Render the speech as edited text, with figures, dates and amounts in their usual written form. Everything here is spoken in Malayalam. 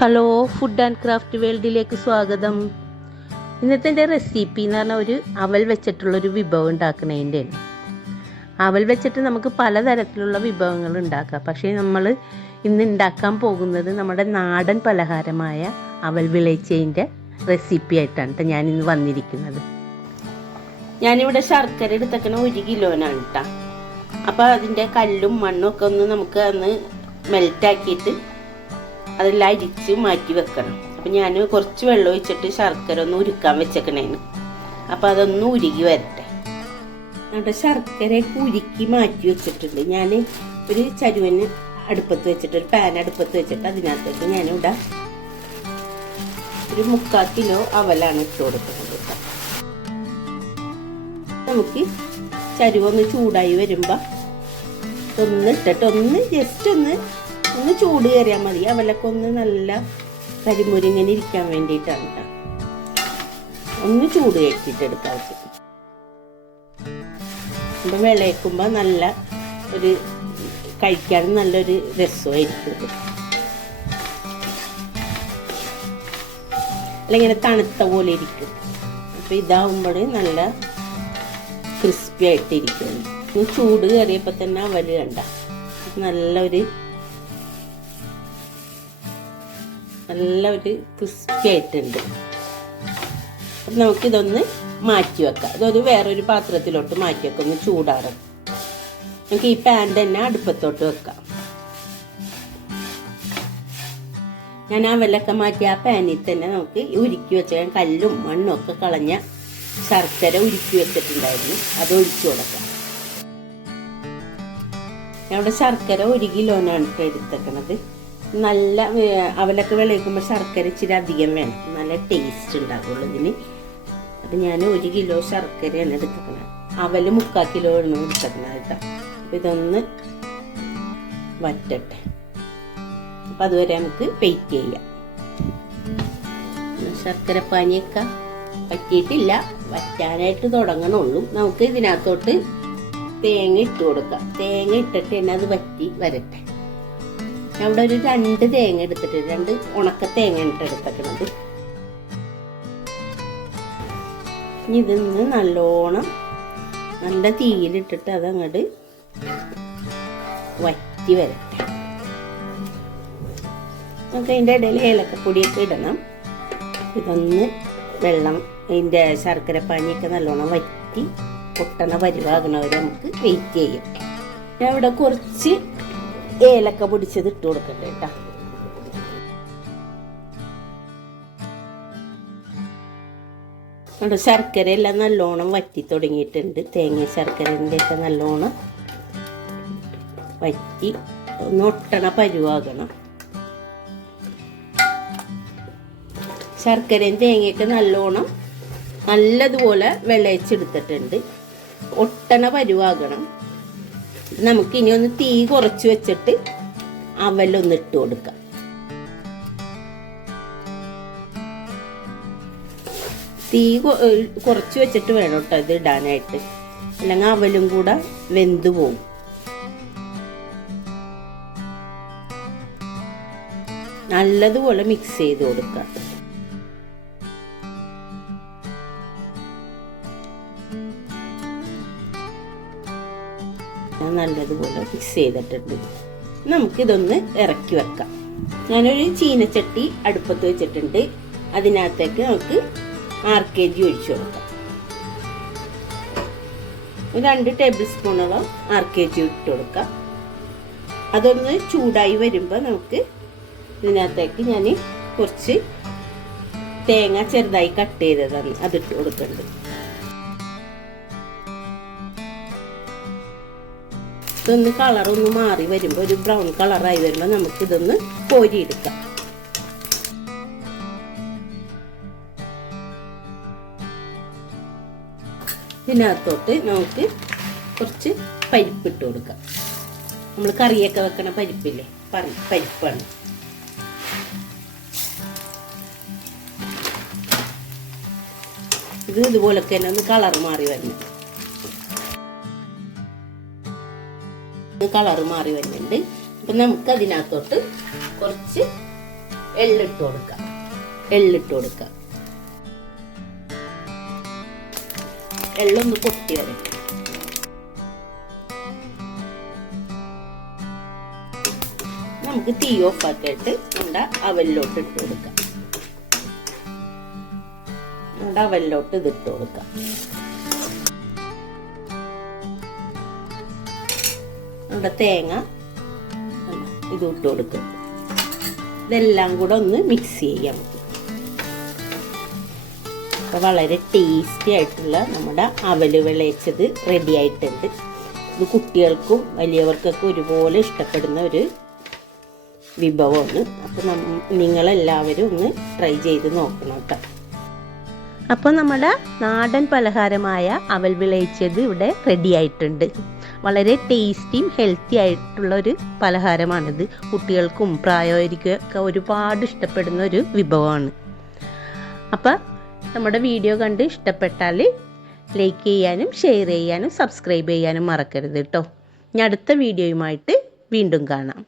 ഹലോ, ഫുഡ് ആൻഡ് ക്രാഫ്റ്റ് വേൾഡിലേക്ക് സ്വാഗതം. ഇന്നത്തെ എൻ്റെ റെസിപ്പി എന്ന് പറഞ്ഞാൽ ഒരു അവൽ വെച്ചിട്ടുള്ളൊരു വിഭവം ഉണ്ടാക്കുന്നതിൻ്റെ. അവൽ വെച്ചിട്ട് നമുക്ക് പലതരത്തിലുള്ള വിഭവങ്ങൾ ഉണ്ടാക്കാം. പക്ഷേ നമ്മൾ ഇന്ന് ഉണ്ടാക്കാൻ പോകുന്നത് നമ്മുടെ നാടൻ പലഹാരമായ അവൽ വിളയിച്ചതിൻ്റെ റെസിപ്പി ആയിട്ടാണ് ഞാനിന്ന് വന്നിരിക്കുന്നത്. ഞാനിവിടെ ശർക്കര എടുത്തേക്കണ 1 കിലോനാണ് കേട്ടോ. അപ്പോൾ അതിൻ്റെ കല്ലും മണ്ണും ഒക്കെ ഒന്ന് നമുക്ക് അന്ന് മെൽറ്റാക്കിയിട്ട് അതെല്ലാം അരിച്ച് മാറ്റി വെക്കണം. അപ്പം ഞാൻ കുറച്ച് വെള്ളം ഒഴിച്ചിട്ട് ശർക്കര ഒന്ന് ഉരുക്കാൻ വെച്ചേക്കണേന്. അപ്പോൾ അതൊന്ന് ഉരുകി വരട്ടെ. നമ്മുടെ ശർക്കരയൊക്കെ ഉരുക്കി മാറ്റി വെച്ചിട്ടുണ്ട്. ഞാൻ ഒരു ചരുവന് അടുപ്പത്ത് വെച്ചിട്ട് ഒരു പാൻ അടുപ്പത്ത് വെച്ചിട്ട് അതിനകത്തേക്ക് ഞാനിവിടെ ഒരു 3/4 കിലോ അവലാണ് ഇട്ട് കൊടുക്കുന്നത്. നമുക്ക് ചരുവൊന്ന് ചൂടായി വരുമ്പോൾ ഒന്ന് ഇട്ടിട്ട് ജസ്റ്റ് ഒന്ന് ചൂട് കയറിയാൽ മതി. അവലൊക്കെ ഒന്ന് നല്ല കരിമുരിങ്ങനെ ഇരിക്കാൻ വേണ്ടിയിട്ടാണ് കേട്ടോ. ഒന്ന് ചൂട് കയറ്റിയിട്ട് എടുക്കാൻ പറ്റും. അപ്പം വിളയിക്കുമ്പോൾ നല്ല ഒരു കഴിക്കാൻ നല്ലൊരു രസമായിരിക്കും. അല്ലെങ്കിൽ തണുത്ത പോലെ ഇരിക്കും. അപ്പം ഇതാവുമ്പോൾ നല്ല ക്രിസ്പി ആയിട്ടിരിക്കും. ചൂട് കയറിയപ്പോൾ തന്നെ അവല് കണ്ട നല്ലൊരു ക്രിസ്പി ആയിട്ടുണ്ട്. അപ്പം നമുക്കിതൊന്ന് മാറ്റി വെക്കാം. ഇതൊരു വേറൊരു പാത്രത്തിലോട്ട് മാറ്റി വെക്കാം, ഒന്ന് ചൂടാറും. നമുക്ക് ഈ പാൻ തന്നെ അടുപ്പത്തോട്ട് വെക്കാം. ഞാൻ അവലൊക്കെ മാറ്റി ആ പാനിൽ തന്നെ നമുക്ക് ഉരുക്കി വെച്ച കല്ലും മണ്ണും ഒക്കെ കളഞ്ഞ ശർക്കര ഉരുക്കി വെച്ചിട്ടുണ്ടായിരുന്നു, അത് ഒഴിച്ചു കൊടുക്കാം. ഞാൻ ഇവിടെ ശർക്കര 1 കിലോനാണ് എടുത്തേക്കണത്. നല്ല അവലൊക്കെ വിളയിക്കുമ്പോൾ ശർക്കര ഇച്ചിരി അധികം വേണം, നല്ല ടേസ്റ്റ് ഉണ്ടാകുള്ളൂ ഇതിന്. അപ്പം ഞാൻ 1 കിലോ ശർക്കരയാണ് എടുത്തേക്കണത്. അവല് 3/4 കിലോ ആണ് എടുത്തേക്കണത് കേട്ടോ. അപ്പം ഇതൊന്ന് വറ്റട്ടെ. അപ്പം അതുവരെ നമുക്ക് വെയിറ്റ് ചെയ്യാം. ശർക്കര പാനിയൊക്കെ വറ്റിയിട്ടില്ല, വറ്റാനായിട്ട് തുടങ്ങണുള്ളൂ. നമുക്ക് ഇതിനകത്തോട്ട് തേങ്ങ ഇട്ട് കൊടുക്കാം. തേങ്ങ ഇട്ടിട്ട് തന്നെ അത് വറ്റി വരട്ടെ. ഞാൻ ഇവിടെ ഒരു 2 തേങ്ങ എടുത്തിട്ട് 2 ഉണക്ക തേങ്ങ ഇട്ട് എടുത്തേക്കണത്. ഇനി ഇതിന്ന് നല്ലോണം നല്ല തീയിലിട്ടിട്ട് അതങ്ങോട്ട് വറ്റി വരട്ടെ. നമുക്ക് അതിൻ്റെ ഇടയിൽ ഏലക്കപ്പൊടിയൊക്കെ ഇടണം. ഇതൊന്ന് വെള്ളം അതിൻ്റെ ശർക്കര പാനിയൊക്കെ നല്ലോണം വറ്റി പൊട്ടണ പരിവാകണവരെ നമുക്ക് വെയിറ്റ് ചെയ്യാം. ഞാൻ ഇവിടെ കുറച്ച് ഏലക്ക പൊടിച്ചത് ഇട്ട് കൊടുക്കട്ടെ കേട്ടോ. നമ്മുടെ ശർക്കര എല്ലാം നല്ലോണം വറ്റി തുടങ്ങിയിട്ടുണ്ട്. തേങ്ങ ശർക്കരൻ്റെ ഒക്കെ നല്ലോണം വറ്റി ഒന്ന് ഒട്ടണ പരുവാകണം. ശർക്കരയും തേങ്ങയൊക്കെ നല്ലതുപോലെ വിളയിച്ചെടുത്തിട്ടുണ്ട്. ഒട്ടണ പരുവാകണം. നമുക്കിനി ഒന്ന് തീ കുറച്ച് വെച്ചിട്ട് അവലൊന്ന് ഇട്ട് കൊടുക്കാം. തീ കുറച്ച് വെച്ചിട്ട് വേണം കേട്ടോ ഇത് ഇടാനായിട്ട്, അല്ലെങ്കിൽ അവലും കൂടെ വെന്തു പോകും. നല്ലതുപോലെ മിക്സ് ചെയ്ത് കൊടുക്കാം. നല്ലതുപോലെ മിക്സ് ചെയ്തിട്ടുണ്ട്. നമുക്കിതൊന്ന് ഇറക്കി വെക്കാം. ഞാനൊരു ചീനച്ചട്ടി അടുപ്പത്ത് വെച്ചിട്ടുണ്ട്. അതിനകത്തേക്ക് നമുക്ക് RKG ഒഴിച്ചു കൊടുക്കാം. 2 ടേബിൾ സ്പൂണോളം RKG ഇട്ട് കൊടുക്കാം. അതൊന്ന് ചൂടായി വരുമ്പോൾ നമുക്ക് ഇതിനകത്തേക്ക് ഞാൻ കുറച്ച് തേങ്ങ ചെറുതായി കട്ട് ചെയ്തതാണ് അതിട്ട് കൊടുക്കുന്നുണ്ട്. ഇതൊന്ന് കളറൊന്ന് മാറി വരുമ്പോൾ ഒരു ബ്രൗൺ കളറായി വരുമ്പോൾ നമുക്കിതൊന്ന് കോരിയെടുക്കാം. ഇതിനകത്തോട്ട് നമുക്ക് കുറച്ച് പരിപ്പിട്ട് കൊടുക്കാം. നമ്മൾ കറിയൊക്കെ വെക്കണ പരിപ്പില്ലേ, പരിപ്പാണ്. ഇതുപോലെ തന്നെ ഒന്ന് കളർ മാറി വരുന്നത്. കളർ മാറി വരുന്നുണ്ട്. അപ്പം നമുക്ക് അതിനകത്തോട്ട് കുറച്ച് എള്ളിട്ട് കൊടുക്കാം. എള്ളൊന്ന് പൊട്ടി വരട്ടെ. നമുക്ക് തീ ഓഫാക്കിയിട്ട് നമ്മുടെ അവലിലോട്ട് ഇട്ട് കൊടുക്കാം. നമ്മുടെ അവലിലോട്ട് ഇതിട്ട് കൊടുക്കാം. നമ്മുടെ തേങ്ങ ഇത് ഇട്ട് കൊടുക്കും. ഇതെല്ലാം കൂടെ ഒന്ന് മിക്സ് ചെയ്യാം. അപ്പോൾ വളരെ ടേസ്റ്റി ആയിട്ടുള്ള നമ്മുടെ അവല് വിളയിച്ചത് റെഡി ആയിട്ടുണ്ട്. ഇത് കുട്ടികൾക്കും വലിയവർക്കൊക്കെ ഒരുപോലെ ഇഷ്ടപ്പെടുന്ന ഒരു വിഭവമാണ്. അപ്പോൾ നിങ്ങളെല്ലാവരും ഒന്ന് ട്രൈ ചെയ്ത് നോക്കണം കേട്ടോ. അപ്പോൾ നമ്മുടെ നാടൻ പലഹാരമായ അവൽ വിളയിച്ചത് ഇവിടെ റെഡി ആയിട്ടുണ്ട്. വളരെ ടേസ്റ്റിയും ഹെൽത്തി ആയിട്ടുള്ള ഒരു പലഹാരമാണിത്. കുട്ടികൾക്കും പ്രായമായവർക്കൊക്കെ ഒരുപാട് ഇഷ്ടപ്പെടുന്ന ഒരു വിഭവമാണ്. അപ്പം നമ്മുടെ വീഡിയോ കണ്ട് ഇഷ്ടപ്പെട്ടാൽ ലൈക്ക് ചെയ്യാനും ഷെയർ ചെയ്യാനും സബ്സ്ക്രൈബ് ചെയ്യാനും മറക്കരുത് കേട്ടോ. ഇനി അടുത്ത വീഡിയോയുമായിട്ട് വീണ്ടും കാണാം.